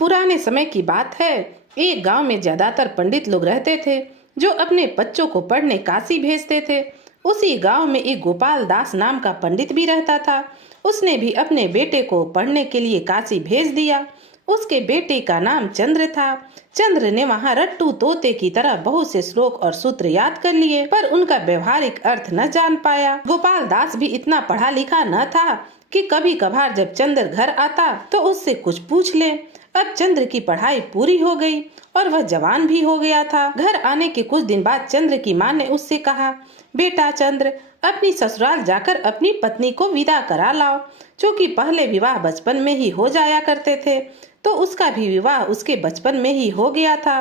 पुराने समय की बात है। एक गांव में ज्यादातर पंडित लोग रहते थे जो अपने बच्चों को पढ़ने काशी भेजते थे। उसी गांव में एक गोपाल दास नाम का पंडित भी रहता था। उसने भी अपने बेटे को पढ़ने के लिए काशी भेज दिया। उसके बेटे का नाम चंद्र था। चंद्र ने वहां रट्टू तोते की तरह बहुत से श्लोक और सूत्र याद कर लिए, पर उनका व्यवहारिक अर्थ न जान पाया। गोपाल दास भी इतना पढ़ा लिखा न था कि कभी कभार जब चंद्र घर आता तो उससे कुछ पूछ ले। अब चंद्र की पढ़ाई पूरी हो गई और वह जवान भी हो गया था। घर आने के कुछ दिन बाद चंद्र की माँ ने उससे कहा, बेटा चंद्र, अपनी ससुराल जाकर अपनी पत्नी को विदा करा लाओ। क्योंकि पहले विवाह बचपन में ही हो जाया करते थे, तो उसका भी विवाह उसके बचपन में ही हो गया था।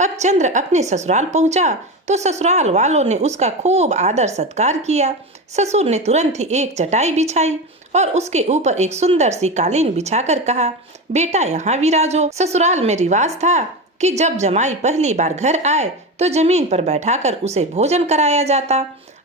अब चंद्र अपने ससुराल पहुंचा तो ससुराल वालों ने उसका खूब आदर सत्कार किया। ससुर ने तुरंत ही एक चटाई बिछाई और उसके ऊपर एक सुंदर सी कालीन बिछाकर कहा, बेटा यहाँ विराजो। ससुराल में रिवाज था कि जब जमाई पहली बार घर आए तो जमीन पर बैठाकर उसे भोजन कराया जाता।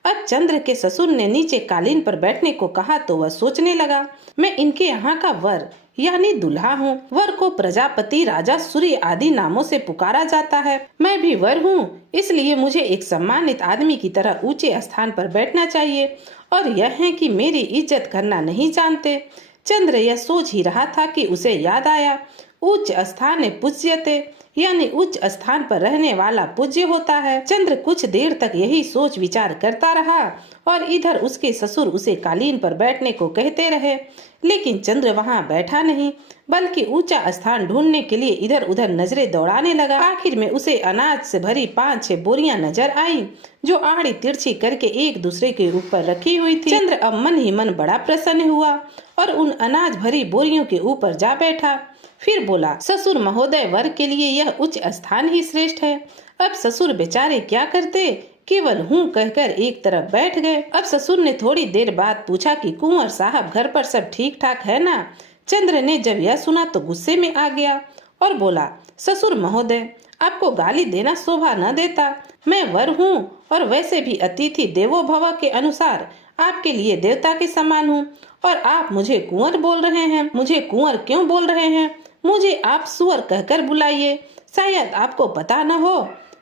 अब चंद्र के ससुर ने नीचे कालीन पर बैठने को कहा तो वह सोचने लगा, मैं इनके यहाँ का वर यानी दूल्हा हूँ। वर को प्रजापति, राजा, सूर्य आदि नामों से पुकारा जाता है। मैं भी वर हूँ, इसलिए मुझे एक सम्मानित आदमी की तरह ऊंचे स्थान पर बैठना चाहिए, और यह है कि मेरी इज्जत करना नहीं जानते। चंद्र यह सोच ही रहा था कि उसे याद आया, उच्च स्थाने पूज्यते, यानी उच्च स्थान पर रहने वाला पूज्य होता है। चंद्र कुछ देर तक यही सोच विचार करता रहा और इधर उसके ससुर उसे कालीन पर बैठने को कहते रहे, लेकिन चंद्र वहां बैठा नहीं, बल्कि ऊंचा स्थान ढूंढने के लिए इधर उधर नजरें दौड़ाने लगा। आखिर में उसे अनाज से भरी 5-6 बोरियां नजर आई, जो आड़ी तिरछी करके एक दूसरे के ऊपर रखी हुई थी। चंद्र अब मन ही मन बड़ा प्रसन्न हुआ और उन अनाज भरी बोरियों के ऊपर जा बैठा। फिर बोला, ससुर महोदय, वर के लिए यह उच्च स्थान ही श्रेष्ठ है। अब ससुर बेचारे क्या करते, केवल हूँ कहकर एक तरफ बैठ गए। अब ससुर ने थोड़ी देर बाद पूछा कि कुंवर साहब, घर पर सब ठीक ठाक है ना? चंद्र ने जब यह सुना तो गुस्से में आ गया और बोला, ससुर महोदय, आपको गाली देना शोभा न देता। मैं वर हूँ और वैसे भी अतिथि देवो भव के अनुसार आपके लिए देवता के समान हूँ, और आप मुझे कुंवर बोल रहे हैं। मुझे कुंवर क्यों बोल रहे हैं? मुझे आप सुअर कहकर बुलाइए। शायद आपको पता न हो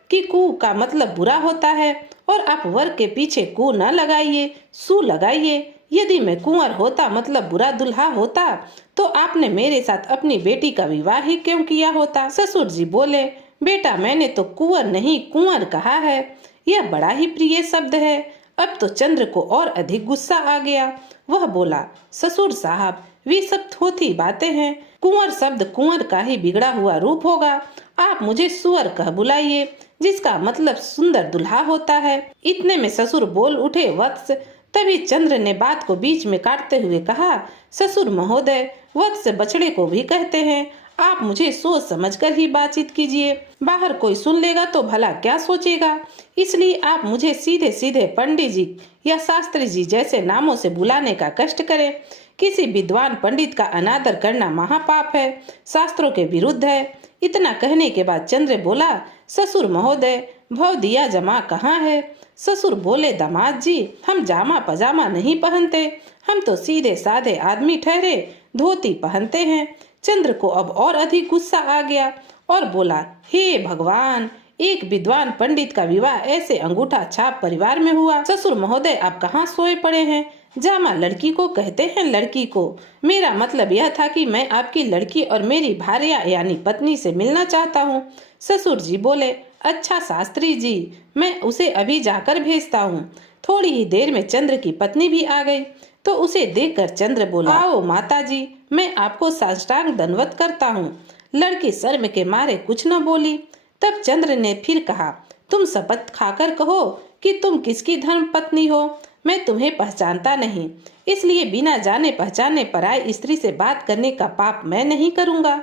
कि कु का मतलब बुरा होता है, और आप वर के पीछे कु न लगाइए, सु लगाइए। यदि मैं कुंवर होता, मतलब बुरा दुल्हा होता, तो आपने मेरे साथ अपनी बेटी का विवाह ही क्यों किया होता? ससुर जी बोले, बेटा, मैंने तो कुंवर नहीं कुंवर कहा है। यह बड़ा ही प्रिय शब्द है। अब तो चंद्र को और अधिक गुस्सा आ गया। वह बोला, ससुर साहब, वे सब थोथी बातें हैं। कुंवर शब्द कुंवर का ही बिगड़ा हुआ रूप होगा। आप मुझे सुअर कह बुलाइए, जिसका मतलब सुंदर दुल्हा होता है। इतने में ससुर बोल उठे, वत्स। तभी चंद्र ने बात को बीच में काटते हुए कहा, ससुर महोदय, वत्स बछड़े को भी कहते हैं। आप मुझे सोच समझकर ही बातचीत कीजिए। बाहर कोई सुन लेगा तो भला क्या सोचेगा? इसलिए आप मुझे सीधे सीधे पंडित जी या शास्त्री जी जैसे नामों से बुलाने का कष्ट करें। किसी विद्वान पंडित का अनादर करना महापाप है, शास्त्रों के विरुद्ध है। इतना कहने के बाद चंद्र बोला, ससुर महोदय, भव दिया जमा कहाँ है? ससुर बोले, दामाद जी, हम जामा पजामा नहीं पहनते, हम तो सीधे साधे आदमी ठहरे, धोती पहनते हैं। चंद्र को अब और अधिक गुस्सा आ गया और बोला, हे भगवान, एक विद्वान पंडित का विवाह ऐसे अंगूठा छाप परिवार में हुआ। ससुर महोदय, आप कहाँ सोए पड़े हैं? जामा लड़की को कहते हैं, लड़की को। मेरा मतलब यह था कि मैं आपकी लड़की और मेरी भार्या यानी पत्नी से मिलना चाहता हूँ। ससुर जी बोले, अच्छा शास्त्री जी, मैं उसे अभी जाकर भेजता हूँ। थोड़ी ही देर में चंद्र की पत्नी भी आ गई तो उसे देखकर चंद्र बोला, आओ माता जी, मैं आपको साष्टांग दंडवत करता हूँ। लड़की शर्म के मारे कुछ न बोली। तब चंद्र ने फिर कहा, तुम शपथ खाकर कहो कि तुम किसकी धर्म पत्नी हो। मैं तुम्हें पहचानता नहीं, इसलिए बिना जाने पहचाने पराई स्त्री से बात करने का पाप मैं नहीं करूँगा।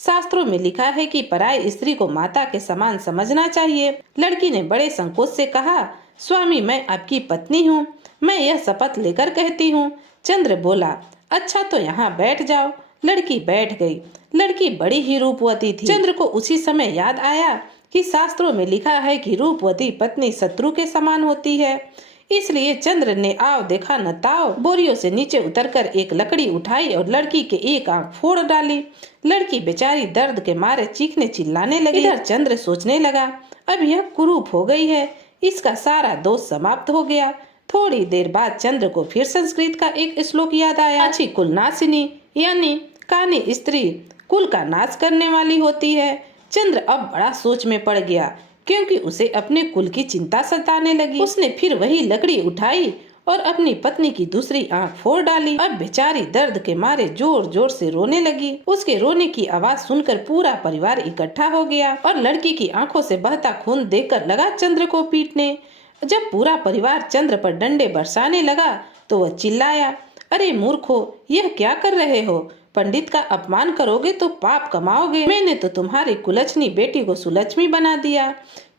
शास्त्रों में लिखा है कि पराई स्त्री को माता के समान समझना चाहिए। लड़की ने बड़े संकोच से कहा, स्वामी, मैं आपकी पत्नी हूँ, मैं यह शपथ लेकर कहती हूँ। चंद्र बोला, अच्छा तो यहाँ बैठ जाओ। लड़की बैठ गई। लड़की बड़ी ही रूपवती थी। चंद्र को उसी समय याद आया कि शास्त्रों में लिखा है कि रूपवती पत्नी शत्रु के समान होती है। इसलिए चंद्र ने आओ देखा न ताओ बोरियों से नीचे उतरकर एक लकड़ी उठाई और लड़की के एक आंख फोड़ डाली। लड़की बेचारी दर्द के मारे चीखने चिल्लाने लगी। इधर चंद्र सोचने लगा, अब यह कुरूप हो गई है, इसका सारा दोष समाप्त हो गया। थोड़ी देर बाद चंद्र को फिर संस्कृत का एक श्लोक याद आया। अच्छी कुलनाशिनी यानी कानी स्त्री कुल का नाश करने वाली होती है। चंद्र अब बड़ा सोच में पड़ गया, क्योंकि उसे अपने कुल की चिंता सताने लगी। उसने फिर वही लकड़ी उठाई और अपनी पत्नी की दूसरी आंख फोड़ डाली। अब बेचारी दर्द के मारे जोर जोर से रोने लगी। उसके रोने की आवाज सुनकर पूरा परिवार इकट्ठा हो गया और लड़की की आंखों से बहता खून देखकर लगा चंद्र को पीटने। जब पूरा परिवार चंद्र पर डंडे बरसाने लगा तो वह चिल्लाया, अरे मूर्खो, यह क्या कर रहे हो? पंडित का अपमान करोगे तो पाप कमाओगे। मैंने तो तुम्हारी कुलच्छनी बेटी को सुलक्ष्मी बना दिया,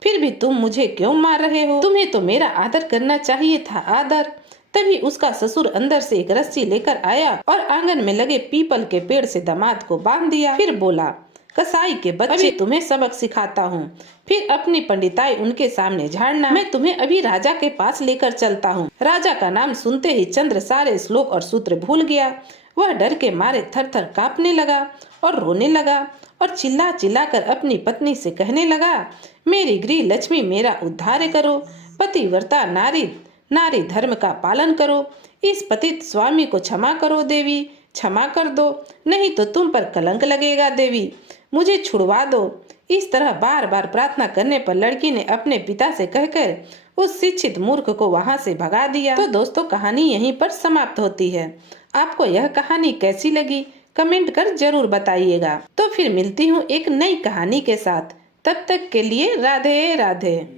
फिर भी तुम मुझे क्यों मार रहे हो? तुम्हें तो मेरा आदर करना चाहिए था, आदर। तभी उसका ससुर अंदर से एक रस्सी लेकर आया और आंगन में लगे पीपल के पेड़ से दामाद को बांध दिया। फिर बोला, कसाई के बच्चे, अभी तुम्हें सबक सिखाता हूँ, फिर अपनी पंडिताई उनके सामने झाड़ना। मैं तुम्हें अभी राजा के पास लेकर चलता हूँ। राजा का नाम सुनते ही चंद्र सारे श्लोक और सूत्र भूल गया। वह डर के मारे थर थर कांपने लगा और रोने लगा और चिल्ला चिल्ला कर अपनी पत्नी से कहने लगा, मेरी गृह लक्ष्मी मेरा उद्धार करो। पतिव्रता नारी, नारी धर्म का पालन करो। इस पतित स्वामी को क्षमा करो देवी, क्षमा कर दो, नहीं तो तुम पर कलंक लगेगा देवी, मुझे छुड़वा दो। इस तरह बार बार प्रार्थना करने पर लड़की ने अपने पिता से कहकर उस शिक्षित मूर्ख को वहां से भगा दिया। तो दोस्तों, कहानी यहीं पर समाप्त होती है। आपको यह कहानी कैसी लगी कमेंट कर जरूर बताइएगा। तो फिर मिलती हूँ एक नई कहानी के साथ। तब तक के लिए राधे राधे।